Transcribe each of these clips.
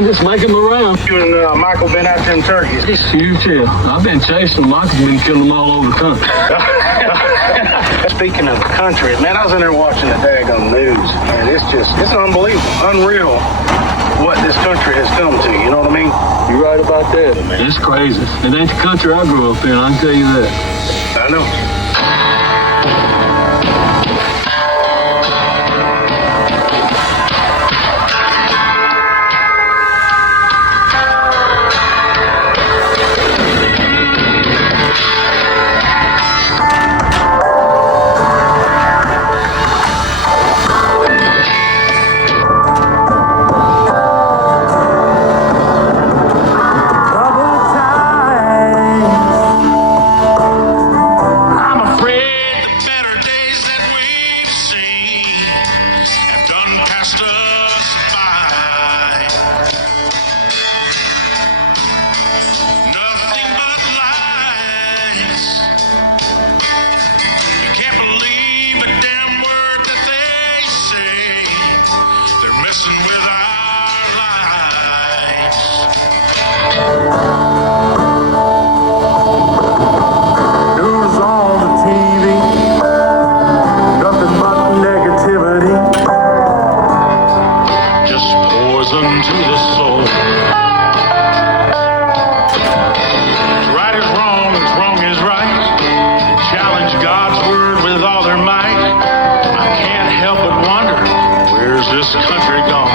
man. Just making them around. You and Michael been out them turkeys? It's huge here. I've been chasing them. Michael's been killing them all over the country. Speaking of the country, man, I was in there watching the daggone news. Man, it's unbelievable, unreal what this country has come to. You know what I mean? You're right about that, man. It's crazy. It ain't the country I grew up in, I can tell you that. I know. To the soul. Right is wrong, and wrong is right. They challenge God's word with all their might. I can't help but wonder, where's this country gone?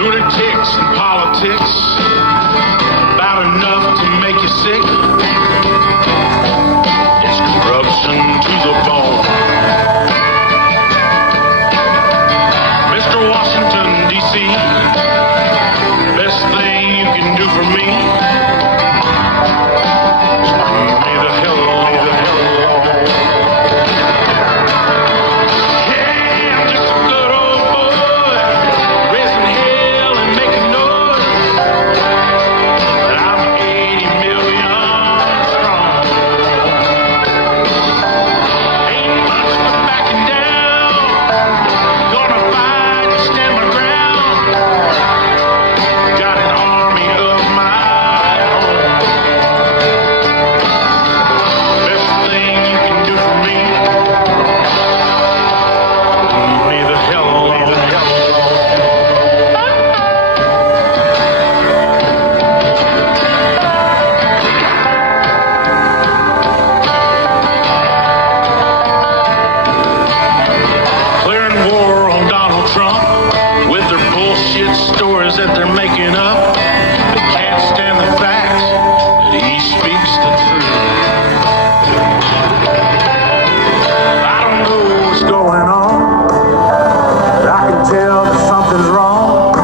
Lunatics and politics, about enough to make you sick. It's corruption to the bone. Washington, D.C., best thing you can do for me is leave me the hell alone. Yeah, I'm just a good old boy, raising hell and making noise, but I'm 80 million strong. Ain't much for backing down, gonna fight. Stand my ground. Got an army of my own. Best thing you can do for me, leave me the hell alone. Clearing war on Donald Trump with their bullshit stories that they're making up. They can't stand the fact that he speaks the truth. I don't know what's going on, but I can tell that something's wrong.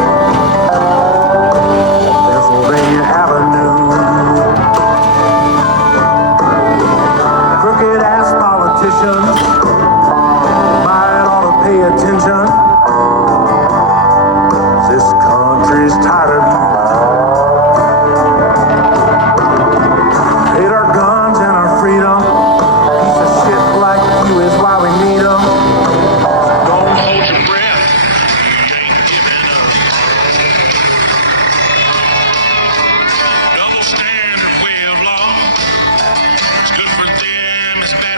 Pennsylvania Avenue. Crooked ass politicians might ought to pay attention. This country's tired of you. Hate our guns and our freedom. Piece of shit like you is why we need them. Don't hold your breath. You ain't giving up. Double standard way of law. It's good for them, it's bad